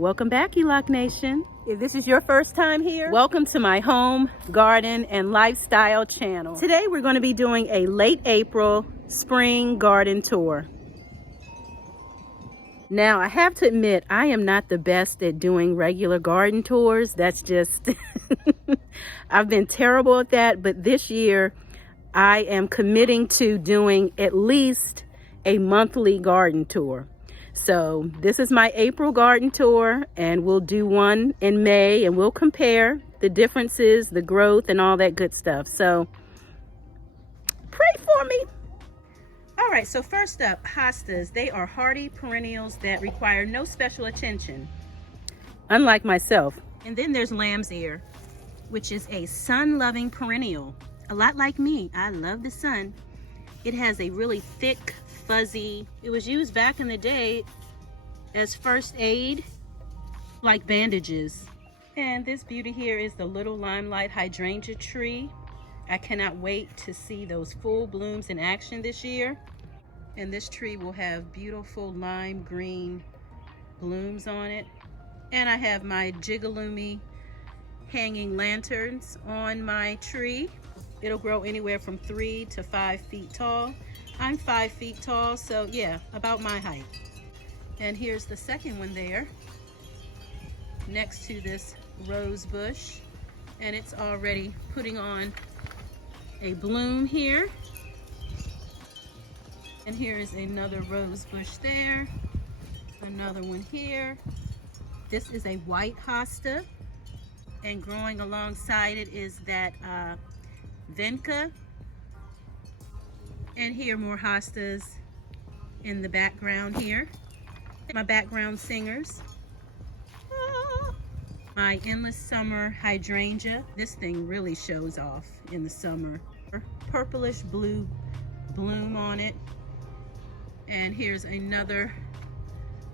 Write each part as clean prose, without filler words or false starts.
Welcome back, ELOC Nation. If this is your first time here, welcome to my home, garden, and lifestyle channel. Today we're going to be doing a late April spring garden tour. Now, I have to admit, I am not the best at doing regular garden tours. That's just, I've been terrible at that, but this year I am committing to doing at least a monthly garden tour. So this is my April garden tour, and we'll do one in May, and we'll compare the differences, the growth, and all that good stuff. So pray for me. All right, so first up, hostas. They are hardy perennials that require no special attention, unlike myself. And then there's lamb's ear, which is a sun-loving perennial. A lot like me, I love the sun. It has a really thick, fuzzy, it was used back in the day as first aid, like bandages. And this beauty here is the little limelight hydrangea tree. I cannot wait to see those full blooms in action this year. And this tree will have beautiful lime green blooms on it. And I have my Jigalumi hanging lanterns on my tree. It'll grow anywhere from 3 to 5 feet tall. I'm 5 feet tall, so yeah, about my height. And here's the second one there, next to this rose bush. And it's already putting on a bloom here. And here is another rose bush there, another one here. This is a white hosta, and growing alongside it is that vinca. And here more hostas in the background here. My background singers. My endless summer hydrangea. This thing really shows off in the summer. Purplish blue bloom on it. And here's another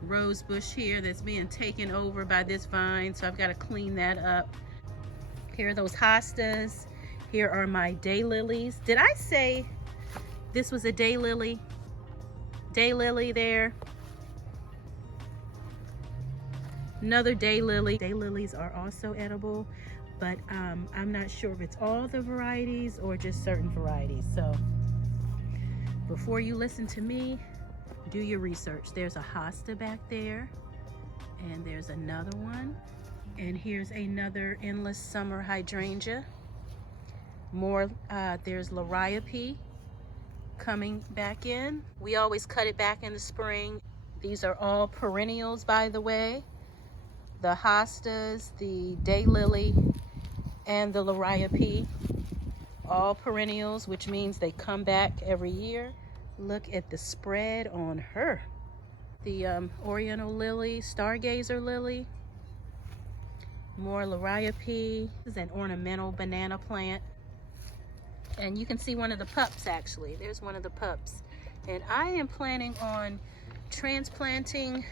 rose bush here that's being taken over by this vine, so I've got to clean that up. Here are those hostas. Here are my daylilies. Did I say this was a daylily? Daylily there. Another daylily. Daylilies are also edible, but I'm not sure if it's all the varieties or just certain varieties. So before you listen to me, do your research. There's a hosta back there, and there's another one. And here's another endless summer hydrangea. More, there's liriope coming back in. We always cut it back in the spring. These are all perennials, by the way. The hostas, the daylily, and the liriope, all perennials, which means they come back every year. Look at the spread on her. The oriental lily, stargazer lily, more liriope. This is an ornamental banana plant. And you can see one of the pups, actually. There's one of the pups. And I am planning on transplanting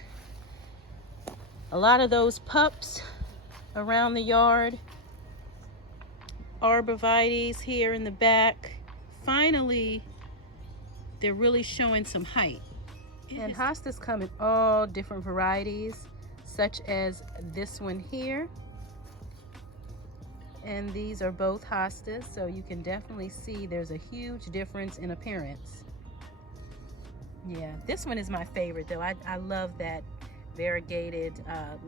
a lot of those pups around the yard. Arborvitaes here in the back. Finally, they're really showing some height. And hostas come in all different varieties, such as this one here. And these are both hostas, so you can definitely see there's a huge difference in appearance. Yeah, this one is my favorite though. I love that variegated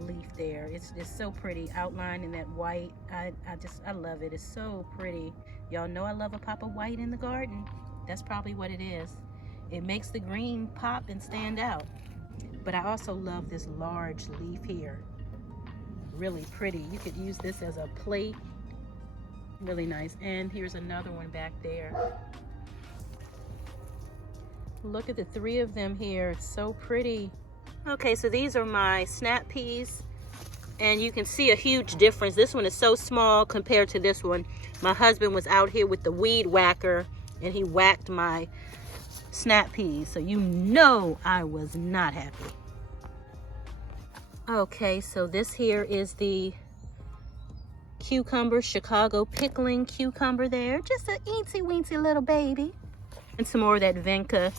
leaf there. It's just so pretty, outlined in that white. I love it. It's so pretty. Y'all know I love a pop of white in the garden. That's probably what it is. It makes the green pop and stand out. But I also love this large leaf here. Really pretty. You could use this as a plate. Really nice. And here's another one back there. Look at the 3 of them here. It's so pretty. Okay, so these are my snap peas. And you can see a huge difference. This one is so small compared to this one. My husband was out here with the weed whacker, and he whacked my snap peas, so you know I was not happy. Okay, so this here is the cucumber, Chicago pickling cucumber there. Just a eensy weensy little baby. And some more of that vinca.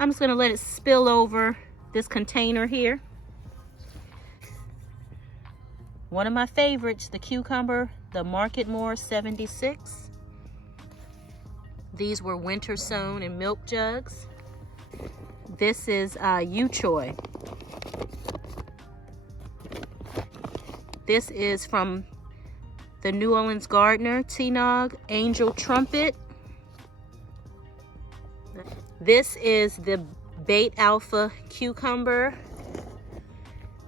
I'm just gonna let it spill over this container here. One of my favorites, the cucumber, the Market More 76. These were winter sown in milk jugs. This is Yu Choy. This is from the New Orleans gardener, Tagline, Angel Trumpet. This is the Bait Alpha cucumber.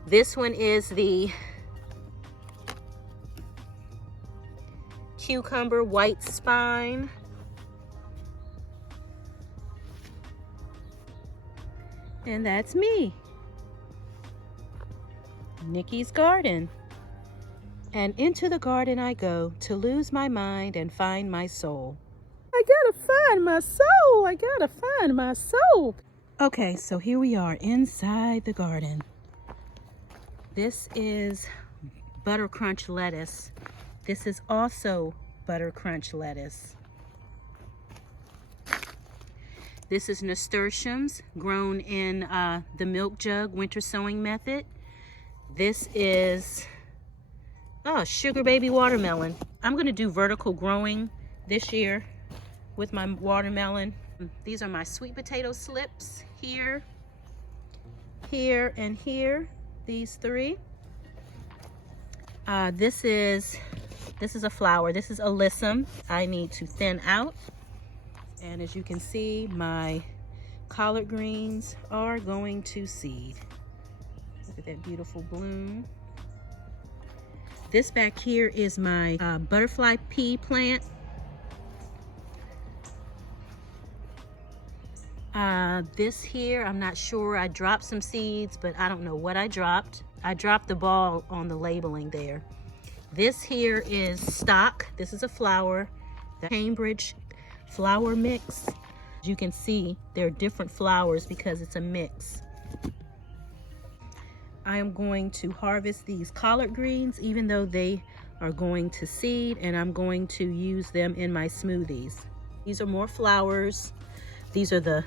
This one is the cucumber white spine. And that's me, Nikki's garden. And into the garden I go to lose my mind and find my soul. I gotta find my soul. I gotta find my soul. Okay, so here we are inside the garden. This is butter crunch lettuce. This is also butter crunch lettuce. This is nasturtiums grown in the milk jug winter sowing method. This is sugar baby watermelon. I'm gonna do vertical growing this year with my watermelon. These are my sweet potato slips here, here, and here. These three. This is a flower. This is alyssum. I need to thin out. And as you can see, my collard greens are going to seed. Look at that beautiful bloom. This back here is my butterfly pea plant. This here, I'm not sure. I dropped some seeds, but I don't know what I dropped. I dropped the ball on the labeling there. This here is stock. This is a flower, the Cambridge flower mix. As you can see, there are different flowers because it's a mix. I am going to harvest these collard greens, even though they are going to seed, and I'm going to use them in my smoothies. These are more flowers. These are the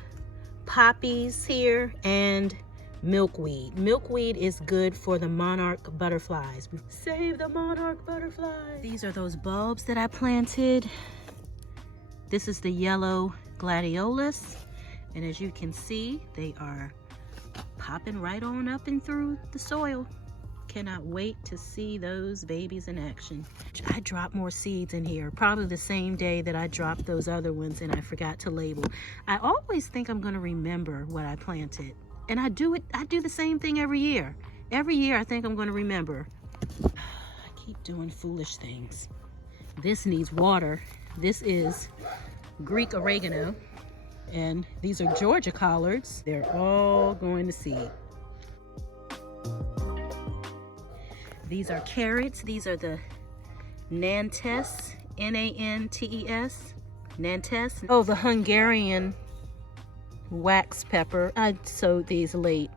poppies here and milkweed. Milkweed is good for the monarch butterflies. Save the monarch butterflies. These are those bulbs that I planted. This is the yellow gladiolus, and as you can see, they are popping right on up and through the soil. Cannot wait to see those babies in action. I dropped more seeds in here, probably the same day that I dropped those other ones and I forgot to label. I always think I'm gonna remember what I planted, and I do the same thing every year. Every year I think I'm gonna remember. I keep doing foolish things. This needs water. This is Greek oregano, and these are Georgia collards. They're all going to seed. These are carrots. These are the Nantes, N-A-N-T-E-S, Nantes. Oh, the Hungarian wax pepper. I sowed these late.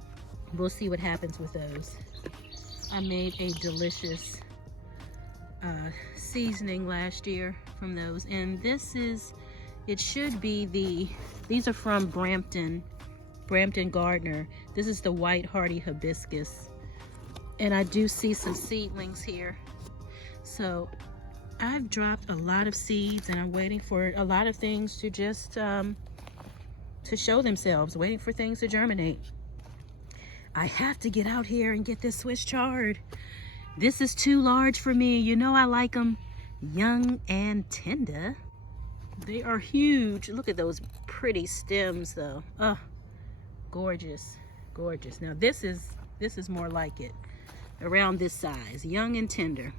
We'll see what happens with those. I made a delicious seasoning last year from those, and this is, it should be these are from Brampton Gardener. This is the white hardy hibiscus, and I do see some seedlings here. So I've dropped a lot of seeds, and I'm waiting for a lot of things to just to show themselves, waiting for things to germinate. I have to get out here and get this Swiss chard. This is too large for me. You know I like them young and tender. They are huge. Look at those pretty stems though. Oh, gorgeous, gorgeous. Now this is more like it, around this size, young and tender.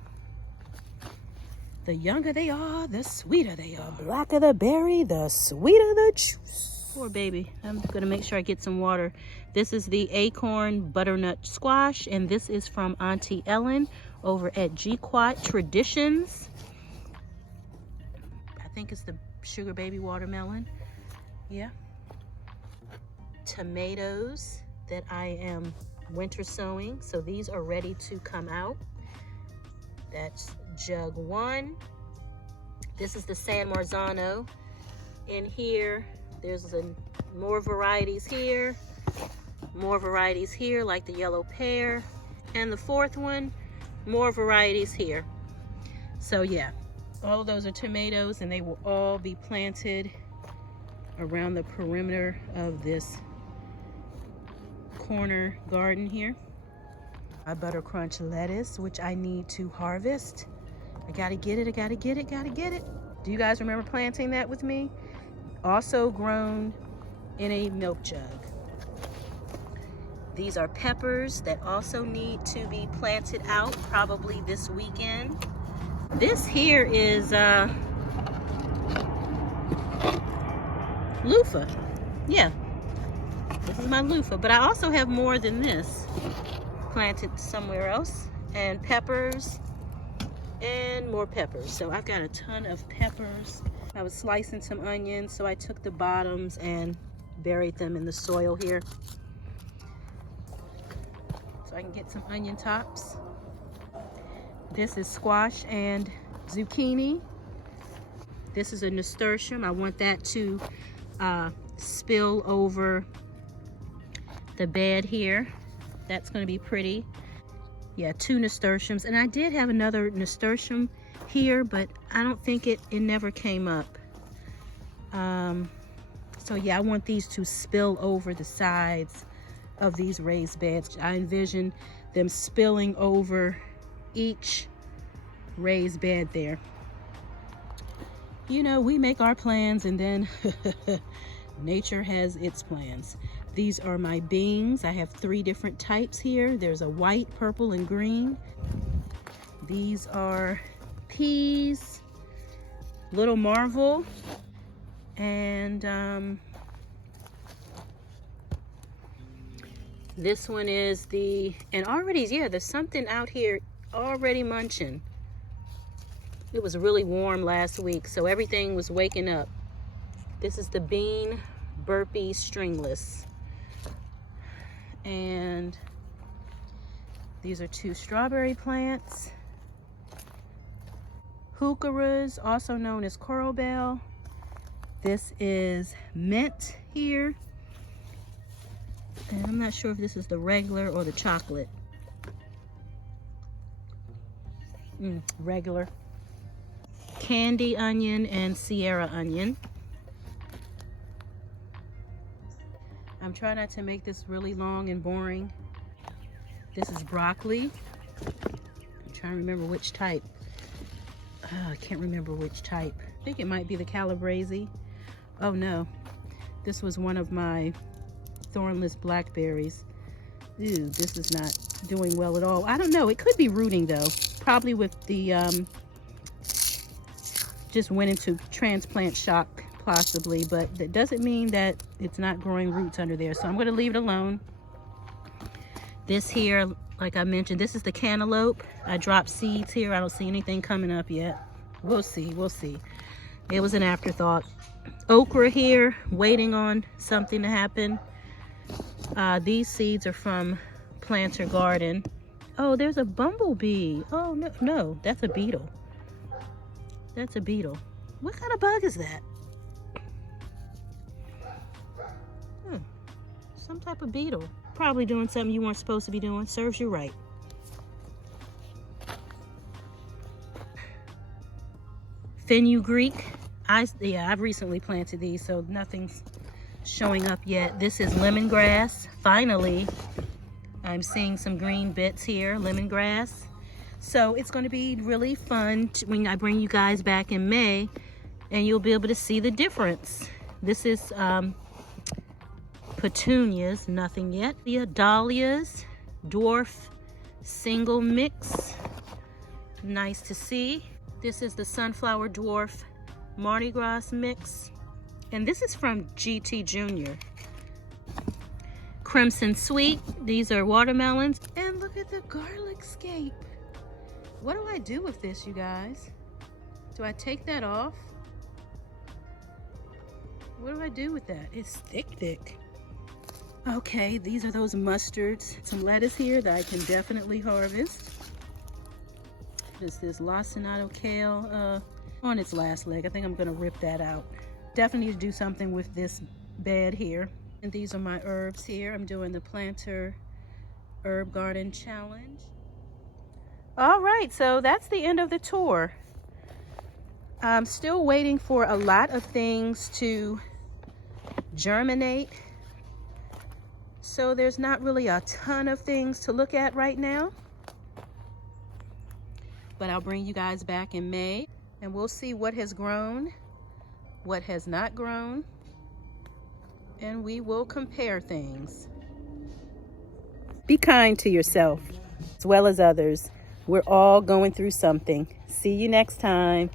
The younger they are, the sweeter they are. The blacker the berry, the sweeter the juice. Poor baby. I'm gonna make sure I get some water. This is the acorn butternut squash, and this is from Auntie Ellen over at G-Quat Traditions. I think it's the sugar baby watermelon. Yeah. Tomatoes that I am winter sowing, so these are ready to come out. That's jug 1. This is the San Marzano. In here, there's more varieties here, more varieties here, like the yellow pear. And the fourth one, more varieties here. So yeah, all of those are tomatoes, and they will all be planted around the perimeter of this corner garden here. My butter crunch lettuce, which I need to harvest. I gotta get it, I gotta get it, gotta get it. Do you guys remember planting that with me? Also grown in a milk jug. These are peppers that also need to be planted out probably this weekend. This here is loofah. Yeah, this is my loofah, but I also have more than this planted somewhere else, and peppers and more peppers. So I've got a ton of peppers. I was slicing some onions, so I took the bottoms and buried them in the soil here so I can get some onion tops. This is squash and zucchini. This is a nasturtium. I want that to spill over the bed here. That's going to be pretty. Yeah, 2 nasturtiums. And I did have another nasturtium here, but I don't think it never came up. So yeah, I want these to spill over the sides of these raised beds. I envision them spilling over each raised bed there. You know, we make our plans and then nature has its plans. These are my beans. I have 3 different types here. There's a white, purple, and green. These are peas, Little Marvel, and this one is the, and already, yeah, there's something out here already munching. It was really warm last week, so everything was waking up. This is the bean burpee stringless. And these are 2 strawberry plants. Heucheras, also known as coral bell. This is mint here. And I'm not sure if this is the regular or the chocolate. Regular. Candy onion and Sierra onion. I'm trying not to make this really long and boring. This is broccoli. I'm trying to remember which type. I can't remember which type. I think it might be the calabrese. Oh no, this was one of my thornless blackberries. Ew, this is not doing well at all. I don't know, it could be rooting though. Probably with the, just went into transplant shock possibly, but that doesn't mean that it's not growing roots under there. So I'm gonna leave it alone. This here, like I mentioned, this is the cantaloupe. I dropped seeds here. I don't see anything coming up yet. We'll see, we'll see. It was an afterthought. Okra here, waiting on something to happen. These seeds are from Planter Garden. Oh, there's a bumblebee. Oh, no, no, that's a beetle. That's a beetle. What kind of bug is that? Some type of beetle. Probably doing something you weren't supposed to be doing. Serves you right. Fenugreek. I've recently planted these, so nothing's showing up yet. This is lemongrass. Finally, I'm seeing some green bits here, lemongrass. So it's going to be really fun when I bring you guys back in May, and you'll be able to see the difference. This is petunias, nothing yet. The dahlias, dwarf single mix. Nice to see. This is the sunflower dwarf Mardi Gras mix. And this is from GT Junior. Crimson Sweet, these are watermelons. And look at the garlic scape. What do I do with this, you guys? Do I take that off? What do I do with that? It's thick. Okay, these are those mustards. Some lettuce here that I can definitely harvest. This is lacinato kale on its last leg. I think I'm gonna rip that out. Definitely need to do something with this bed here. And these are my herbs here. I'm doing the Planter Herb Garden Challenge. All right, so that's the end of the tour. I'm still waiting for a lot of things to germinate. So there's not really a ton of things to look at right now. But I'll bring you guys back in May and we'll see what has grown, what has not grown, and we will compare things. Be kind to yourself as well as others. We're all going through something. See you next time.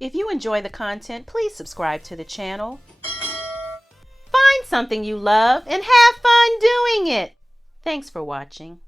If you enjoy the content, please subscribe to the channel. Find something you love and have fun doing it. Thanks for watching.